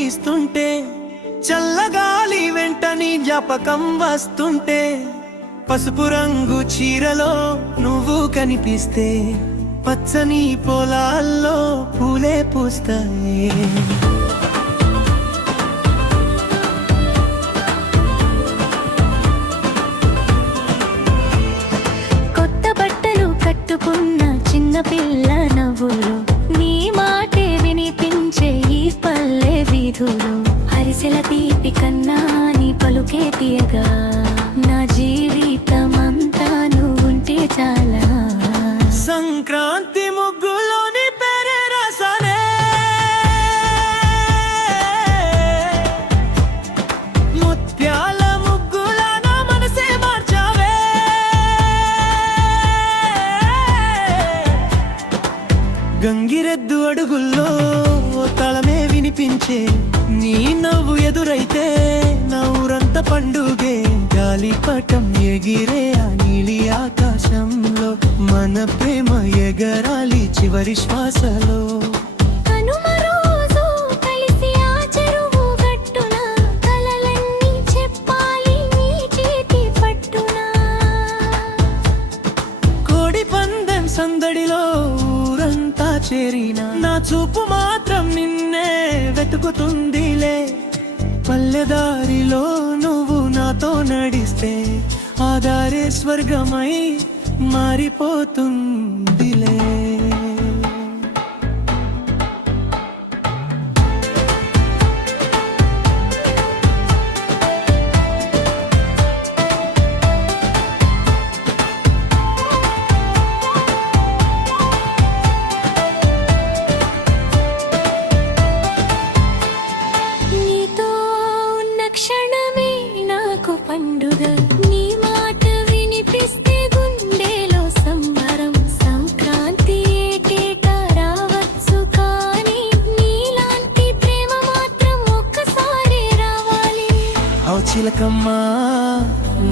తీస్తుంటే, చల్లగాలి వెంటని జ్ఞాపకం వస్తుంటే, పసుపు రంగు చీరలో నువ్వు కనిపిస్తే, పచ్చని పొలాల్లో పూలే పూస్తాయి. కొత్త బట్టలు కట్టుకున్న చిన్న పిల్ల నవ్వులు, నీ మాటే వినిపించే ఈ పల్లె వీధులు, హరిసెల తీపి కన్నా నీ పలుకే తీయగా, నా జీవితమంతా నువ్వుంటే చాలా. సంక్రాంతి ముగ్గులోని పేరే రాసానే, ముత్యాల ముగ్గుల నా మనసే మార్చావే. గంగిరెద్దు అడుగుల్లో తలమే వినిపించే, నీ నవ్వు ఎదురైతే నా ఊరంతా పండుగే. గాలిపటం ఎగిరే ఆ నీలి ఆకాశంలో మన ప్రేమ ఎగరాలి చివరి శ్వాసలో. కనుమ రోజు కలిసి ఆ చెరువు గట్టున, కలలన్నీ చెప్పాలి నీ చేతి పట్టున. కోడి పందెం సందడిలో ఊరంతా చేరిన, నా చూపు మాత్రం నిన్నే వెతుకుతుందిలే. పల్లెదారిలో నువ్వు నాతో నడిస్తే, ఆ దారే స్వర్గమై మారిపోతుందిలే. నీతో ఉన్న క్షణమే నాకు పండుగ, నీ మాట వినిపిస్తే గుండెలో సంబరం. సంక్రాంతి ఏటేటా రావచ్చు కానీ, నీలాంటి ప్రేమ మాత్రం ఒక్కసారి రావాలి. ఓ చిలకమ్మా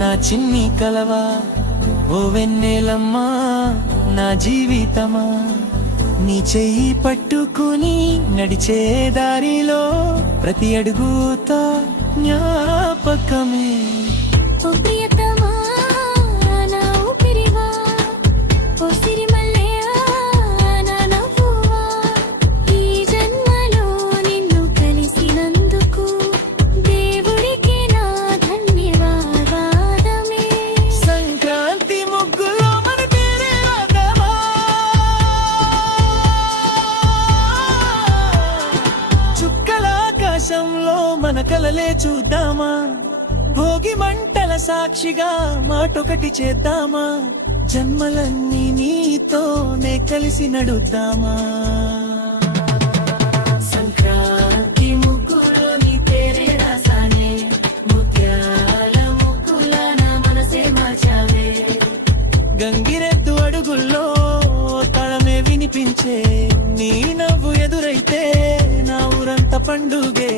నా చిన్ని కలవా, ఓ వెన్నెలమ్మా నా జీవితమా, నీ చెయ్యి పట్టుకుని నడిచే దారిలో ప్రతి అడుగుతో జ్ఞాపకమే. ఓ ప్రియతమా నా ఊపిరివా, ఓ సిరిమల్లె నా నవ్వువా, ఈ జన్మలో నిన్ను కలిసినందుకు దేవుడికి నా ధన్యవాదమే. సంక్రాంతి ముగ్గులో మన పేరే రాద్దామా, చుక్కల ఆకాశంలో మన కలలే చూద్దామా, భోగి మంటల సాక్షిగా మాటొకటి చేద్దామా, జన్మలన్నీ నీతోనే కలిసి నడుద్దామా. సంక్రాంతి ముగ్గులో నీ పేరే రాసానే, ముత్యాల ముగ్గుల నా మనసే మార్చావే. గంగిరెద్దు అడుగుల్లో తళమే వినిపించే, నీ నవ్వు ఎదురైతే నా ఊరంతా పండుగే.